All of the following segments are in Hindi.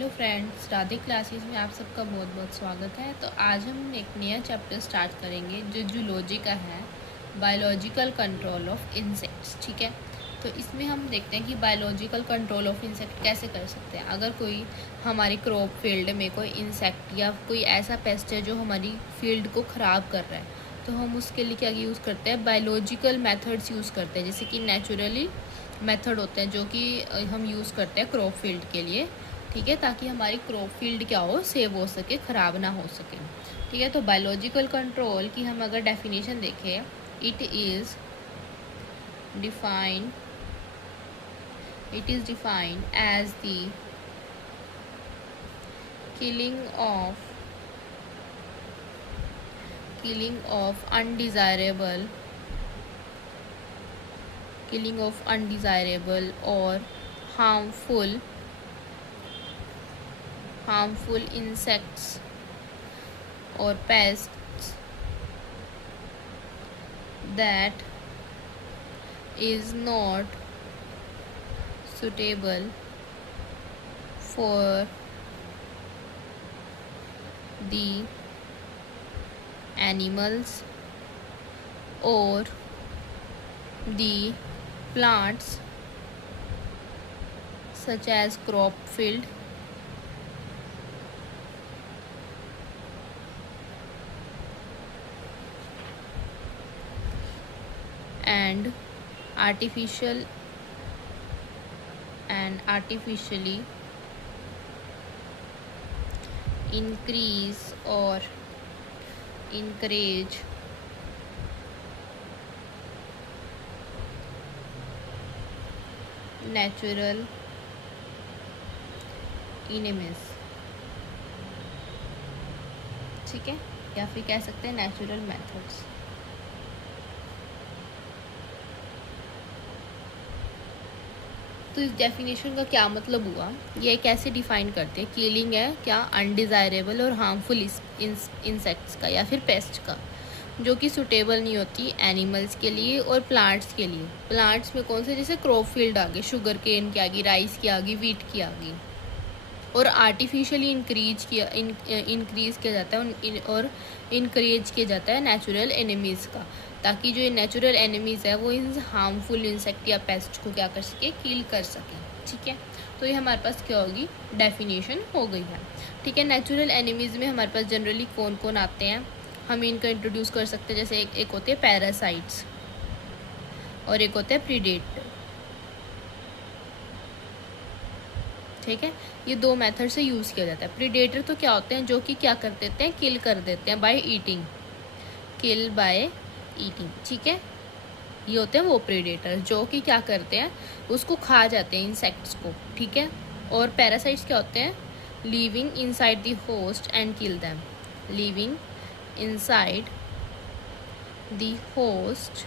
हेलो फ्रेंड्स, राधे क्लासेस में आप सबका बहुत बहुत स्वागत है। तो आज हम एक नया चैप्टर स्टार्ट करेंगे जो जूलॉजी का है, बायोलॉजिकल कंट्रोल ऑफ इंसेक्ट्स। ठीक है, तो इसमें हम देखते हैं कि बायोलॉजिकल कंट्रोल ऑफ इंसेक्ट कैसे कर सकते हैं। अगर कोई हमारी क्रॉप फील्ड में कोई इंसेक्ट या कोई ऐसा पेस्ट है जो हमारी फील्ड को ख़राब कर रहा है, तो हम उसके लिए क्या यूज़ करते हैं, बायोलॉजिकल मेथड्स यूज़ करते हैं। जैसे कि नेचुरली मेथड होते हैं जो कि हम यूज़ करते हैं क्रॉप फील्ड के लिए। ठीक है, ताकि हमारी क्रॉप फील्ड क्या हो, सेव हो सके, ख़राब ना हो सके। ठीक है, तो बायोलॉजिकल कंट्रोल की हम अगर डेफिनेशन देखें, it is defined as the killing of undesirable or harmful insects or pests that is not suitable for the animals or the plants such as crop field and artificially increase or encourage natural enemies। ठीक है, या फिर कह सकते हैं नेचुरल मेथड्स। तो इस डेफिनेशन का क्या मतलब हुआ, ये कैसे डिफाइन करते हैं। किलिंग है क्या, अनडिज़ायरेबल और हार्मफुल इंसेक्ट्स का या फिर पेस्ट का, जो कि सूटेबल नहीं होती एनिमल्स के लिए और प्लांट्स के लिए। प्लांट्स में कौन से, जैसे क्रॉप फील्ड आ गई, शुगर केन की आ गई, राइस की आ गई, वीट की आ गई। और आर्टिफिशियली इंक्रीज किया जाता है और इनक्रेज किया जाता है नेचुरल एनिमीज़ का, ताकि जो ये नेचुरल एनिमीज़ है वो इन हार्मफुल इंसेक्ट या पेस्ट को क्या कर सके, किल कर सके। ठीक है, तो ये हमारे पास क्या होगी, डेफिनेशन हो गई है। ठीक है, नेचुरल एनिमीज़ में हमारे पास जनरली कौन कौन आते हैं, हम इनका इंट्रोड्यूस कर सकते हैं। जैसे एक होते हैं पैरासाइट्स और एक होते हैं प्रीडेटर। ठीक है, ये दो मेथड से यूज़ किया जाता है। प्रीडेटर तो क्या होते हैं, जो कि क्या कर देते हैं, किल कर देते हैं बाय ईटिंग, ठीक है, ये होते हैं वो प्रीडेटर जो कि क्या करते हैं, उसको खा जाते हैं इंसेक्ट्स को। ठीक है, और पैरासाइट्स क्या होते हैं, living inside the host and kill them, living inside the host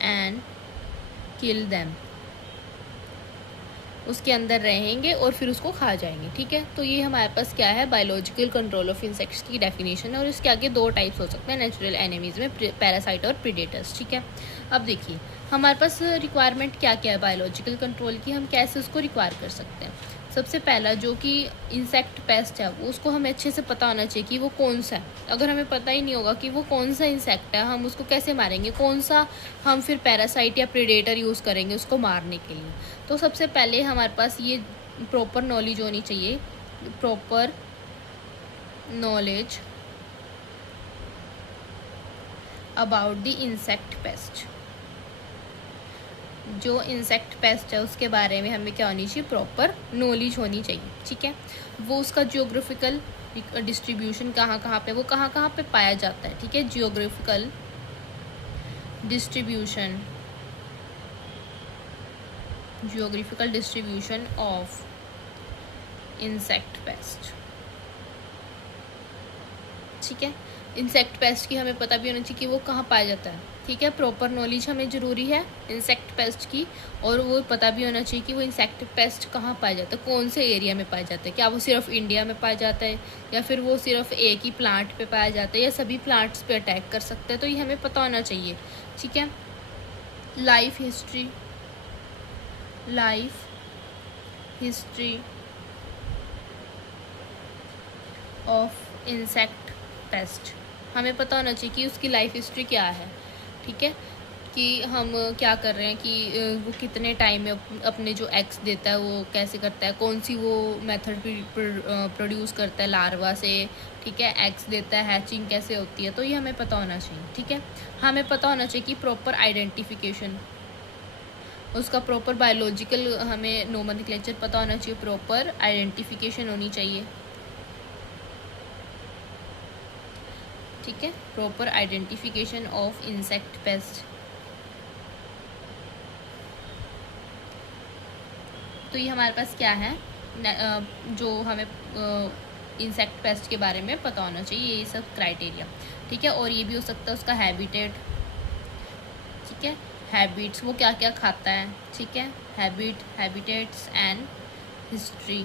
and kill them, उसके अंदर रहेंगे और फिर उसको खा जाएंगे। ठीक है, तो ये हमारे पास क्या है, बायोलॉजिकल कंट्रोल ऑफ इंसेक्ट्स की डेफिनेशन है। और इसके आगे दो टाइप्स हो सकते हैं नेचुरल एनिमीज़ में, पैरासाइट और प्रीडेटर्स। ठीक है, अब देखिए हमारे पास रिक्वायरमेंट क्या क्या है बायोलॉजिकल कंट्रोल की, हम कैसे उसको रिक्वायर कर सकते हैं। सबसे पहला जो कि इंसेक्ट पेस्ट है, वो उसको हमें अच्छे से पता होना चाहिए कि वो कौन सा है। अगर हमें पता ही नहीं होगा कि वो कौन सा इंसेक्ट है, हम उसको कैसे मारेंगे, कौन सा हम फिर पैरासाइट या प्रीडेटर यूज़ करेंगे उसको मारने के लिए। तो सबसे पहले हमारे पास ये प्रॉपर नॉलेज होनी चाहिए, proper knowledge about the insect pest. जो इंसेक्ट पेस्ट है उसके बारे में हमें क्या होनी चाहिए, प्रॉपर नॉलेज होनी चाहिए। ठीक है, वो उसका जियोग्राफिकल डिस्ट्रीब्यूशन कहाँ कहाँ पे, वो कहाँ कहाँ पे पाया जाता है। ठीक है, geographical distribution of insect pest. ठीक है, इंसेक्ट पेस्ट की हमें पता भी होना चाहिए कि वो कहाँ पाया जाता है। ठीक है, प्रॉपर नॉलेज हमें ज़रूरी है इंसेक्ट पेस्ट की, और वो पता भी होना चाहिए कि वो इंसेक्ट पेस्ट कहाँ पाया जाता है, कौन से एरिया में पाया जाता है। क्या वो सिर्फ इंडिया में पाया जाता है, या फिर वो सिर्फ एक ही प्लांट पे पाया जाता है, या सभी प्लांट्स पे अटैक कर सकते हैं, तो ये हमें पता होना चाहिए। ठीक है, life history of insect pest. हमें पता होना चाहिए कि उसकी लाइफ हिस्ट्री क्या है, ठीक है, कि हम क्या कर रहे हैं, कि वो कितने टाइम में अपने जो एग्स देता है वो कैसे करता है, कौन सी वो मेथड प्रोड्यूस करता है लार्वा से, ठीक है, एग्स देता है, हैचिंग कैसे होती है, तो ये हमें पता होना चाहिए, ठीक है। हमें पता होना चाहिए कि प्रॉपर आइडेंटिफिकेशन, उसका प्रॉपर बायोलॉजिकल हमें नोमेनक्लेचर पता होना चाहिए, प्रॉपर आइडेंटिफिकेशन होनी चाहिए, ठीक है, proper identification of insect pest. तो ये हमारे पास क्या है, जो हमें इंसेक्ट पेस्ट के बारे में पता होना चाहिए, ये सब क्राइटेरिया, ठीक है। और ये भी हो सकता है उसका हैबिटेट, ठीक है, हैबिट्स, वो क्या क्या खाता है, ठीक है, हैबिटेट्स एंड हिस्ट्री,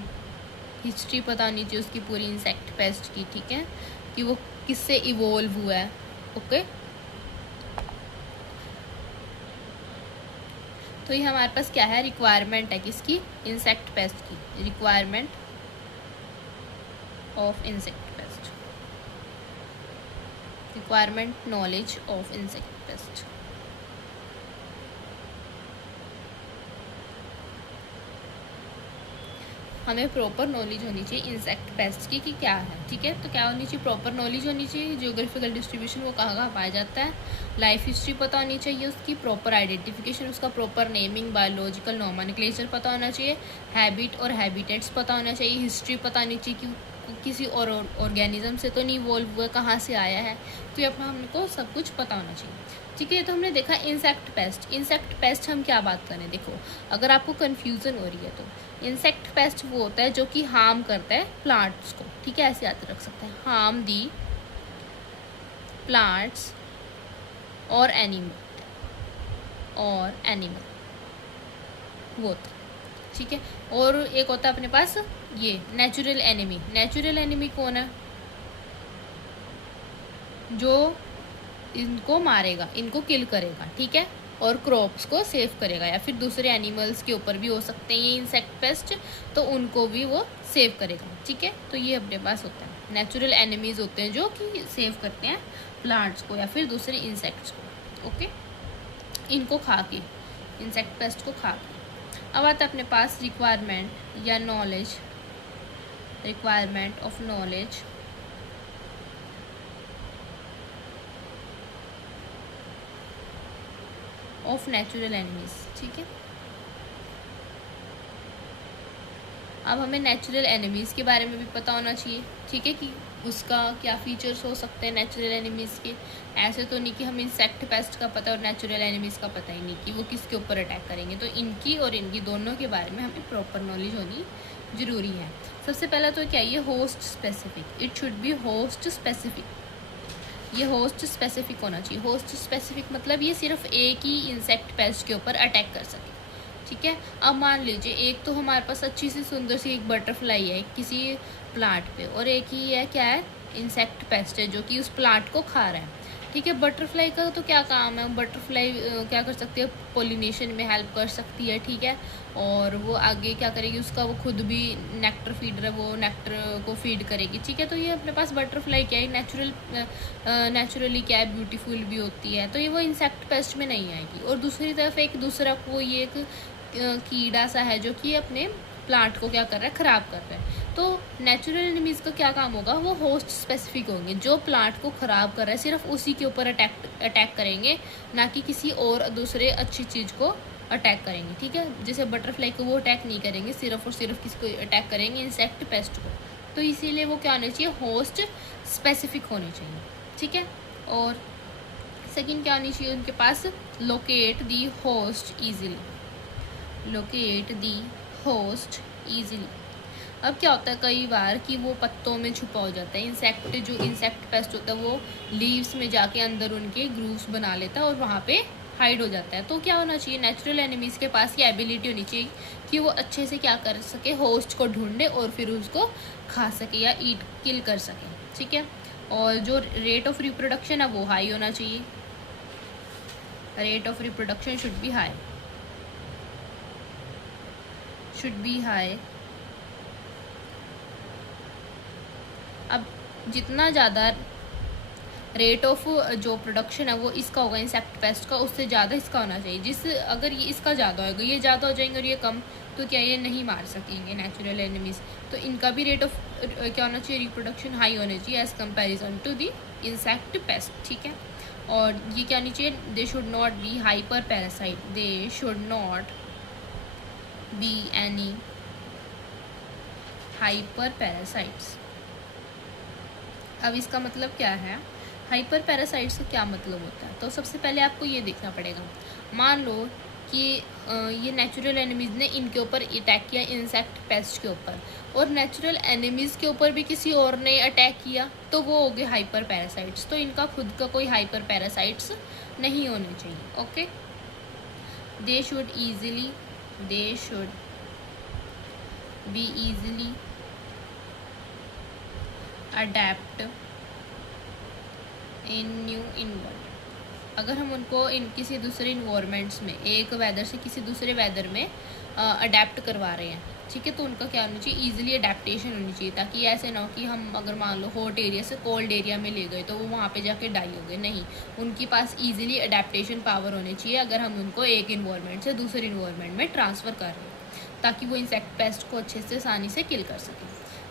हिस्ट्री पता होनी चाहिए उसकी पूरी इंसेक्ट पेस्ट की, ठीक है, कि वो किससे इवोल्व हुआ है, ओके। तो ये हमारे पास क्या है, रिक्वायरमेंट है किसकी, इंसेक्ट पेस्ट की, requirement of insect pest, requirement knowledge of insect pest. हमें प्रॉपर नॉलेज होनी चाहिए इंसेक्ट पेस्ट की कि क्या है, ठीक है। तो क्या होनी चाहिए, प्रॉपर नॉलेज होनी चाहिए, जियोग्राफिकल डिस्ट्रीब्यूशन वो कहाँ कहाँ पाया जाता है, लाइफ हिस्ट्री पता होनी चाहिए उसकी, प्रॉपर आइडेंटिफिकेशन, उसका प्रॉपर नेमिंग, बायोलॉजिकल नोमेनक्लेचर पता होना चाहिए, हैबिट और हैबिटेट्स पता होना चाहिए, हिस्ट्री पता होनी चाहिए कि किसी और ऑर्गेनिज्म से तो नहीं इवॉल्व हुआ, कहाँ से आया है, तो ये अपना हमको सब कुछ पता होना चाहिए, ठीक है। तो हमने देखा इंसेक्ट पेस्ट। इंसेक्ट पेस्ट हम क्या बात करें, देखो अगर आपको कन्फ्यूज़न हो रही है तो इंसेक्ट पेस्ट वो होता है जो कि हार्म करता है प्लांट्स को, ठीक है, ऐसे याद रख सकते हैं, हार्म दी प्लांट्स और एनिमल वो होता है, ठीक है। और एक होता है अपने पास ये नेचुरल एनिमी। नेचुरल एनिमी कौन है, जो इनको मारेगा, इनको किल करेगा, ठीक है, और क्रॉप्स को सेव करेगा, या फिर दूसरे एनिमल्स के ऊपर भी हो सकते हैं ये इंसेक्ट पेस्ट, तो उनको भी वो सेव करेगा, ठीक है। तो ये अपने पास होता है, नेचुरल एनिमीज होते हैं जो कि सेव करते हैं प्लांट्स को या फिर दूसरे इंसेक्ट्स को, ओके, इनको खा के, इंसेक्ट पेस्ट को खा के। अब आता है अपने पास रिक्वायरमेंट या knowledge, requirement of knowledge of natural enemies, ठीक है। अब हमें नेचुरल एनिमीज़ के बारे में भी पता होना चाहिए, ठीक है, कि उसका क्या फीचर्स हो सकते हैं नेचुरल एनिमीज़ के। ऐसे तो नहीं कि हम इंसेक्ट पेस्ट का पता और नेचुरल एनिमीज़ का पता ही नहीं कि वो किसके ऊपर अटैक करेंगे, तो इनकी और इनकी दोनों के बारे में हमें प्रॉपर नॉलेज होनी ज़रूरी है। सबसे पहला तो क्या, ये host specific, it should be host specific, ये होस्ट स्पेसिफिक होना चाहिए। होस्ट स्पेसिफिक मतलब ये सिर्फ एक ही इंसेक्ट पेस्ट के ऊपर अटैक कर सके, ठीक है। अब मान लीजिए एक तो हमारे पास अच्छी सी सुंदर सी एक बटरफ्लाई है किसी प्लांट पे, और एक ही है क्या है, इंसेक्ट पेस्ट है जो कि उस प्लांट को खा रहा है, ठीक है। बटरफ्लाई का तो क्या काम है, बटरफ्लाई क्या कर सकती है, पोलिनेशन में हेल्प कर सकती है, ठीक है, और वो आगे क्या करेगी, उसका वो खुद भी नेक्टर फीडर है, वो नेक्टर को फीड करेगी, ठीक है। तो ये अपने पास बटरफ्लाई क्या है, नेचुरली क्या है, ब्यूटीफुल भी होती है, तो ये वो इंसेक्ट पेस्ट में नहीं आएगी। और दूसरी तरफ एक दूसरा कोई एक कीड़ा सा है जो कि अपने प्लांट को क्या कर रहा है, ख़राब कर रहा है। तो नेचुरल एनिमीज़ का क्या काम होगा, वो होस्ट स्पेसिफिक होंगे, जो प्लांट को ख़राब कर रहा है सिर्फ उसी के ऊपर अटैक करेंगे, ना कि किसी और दूसरे अच्छी चीज़ को अटैक करेंगे, ठीक है। जैसे बटरफ्लाई को वो अटैक नहीं करेंगे, सिर्फ और सिर्फ किसी को अटैक करेंगे, इंसेक्ट पेस्ट को। तो इसीलिए वो क्या होना चाहिए, होस्ट स्पेसिफिक होने चाहिए, ठीक है। और सेकेंड क्या होनी चाहिए उनके पास, locate the host easily, locate the host easily. अब क्या होता है कई बार कि वो पत्तों में छुपा हो जाता है, जो इंसेक्ट पेस्ट होता है वो लीव्स में जाके अंदर उनके ग्रूव्स बना लेता है और वहाँ पे हाइड हो जाता है। तो क्या होना चाहिए, नेचुरल एनिमीज़ के पास ये एबिलिटी होनी चाहिए कि वो अच्छे से क्या कर सके, होस्ट को ढूंढे और फिर उसको खा सके या किल कर सके, ठीक है। और जो रेट ऑफ रिप्रोडक्शन है वो हाई होना चाहिए, rate of reproduction should be high, अब जितना ज़्यादा रेट ऑफ जो प्रोडक्शन है वो इसका होगा इंसेक्ट पेस्ट का, उससे ज़्यादा इसका होना चाहिए। अगर ये इसका ज़्यादा होगा, ये ज़्यादा हो जाएंगे और ये कम, तो क्या ये नहीं मार सकेंगे नेचुरल एनिमीज़। तो इनका भी रेट ऑफ क्या होना चाहिए, रिप्रोडक्शन हाई होना चाहिए as comparison to the insect pest, ठीक है। और ये क्या होनी चाहिए, they should not be hyper parasite, they should not be any hyper parasites. अब इसका मतलब क्या है, हाइपर पैरासाइट्स का क्या मतलब होता है। तो सबसे पहले आपको ये देखना पड़ेगा, मान लो कि ये नेचुरल एनिमीज़ ने इनके ऊपर अटैक किया, इंसेक्ट पेस्ट के ऊपर, और नेचुरल एनिमीज़ के ऊपर भी किसी और ने अटैक किया, तो वो हो गए हाइपर पैरासाइट्स। तो इनका खुद का कोई हाइपर पैरासाइट्स नहीं होने चाहिए। Okay, they should be easily adapt in new environment. अगर हम उनको इन किसी दूसरे इन्वायरमेंट्स में, एक वेदर से किसी दूसरे वेदर में अडेप्ट करवा रहे हैं, ठीक है, तो उनका क्या होना चाहिए, ईजिली अडेप्टेशन होनी चाहिए, ताकि ऐसे ना हो कि हम अगर मान लो हॉट एरिया से कोल्ड एरिया में ले गए तो वो वहाँ पे जाके डाई हो गए। नहीं, उनके पास ईजिली अडेप्टेशन पावर होनी चाहिए अगर हम उनको एक इन्वायरमेंट से दूसरे इन्वायरमेंट में ट्रांसफ़र कर रहे हैं, ताकि वो इंसेक्ट पेस्ट को अच्छे से आसानी से किल कर सकें।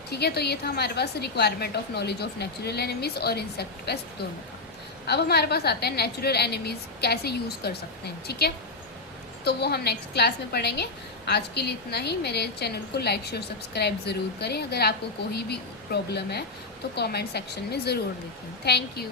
ठीक है, तो ये था हमारे पास requirement of knowledge of natural enemies और इंसेक्ट पेस्ट दोनों का। अब हमारे पास आता है नेचुरल एनिमीज़ कैसे यूज़ कर सकते हैं, ठीक है, तो वो हम नेक्स्ट क्लास में पढ़ेंगे। आज के लिए इतना ही। मेरे चैनल को लाइक शेयर सब्सक्राइब ज़रूर करें। अगर आपको कोई भी प्रॉब्लम है तो कमेंट सेक्शन में ज़रूर लिखें। Thank you.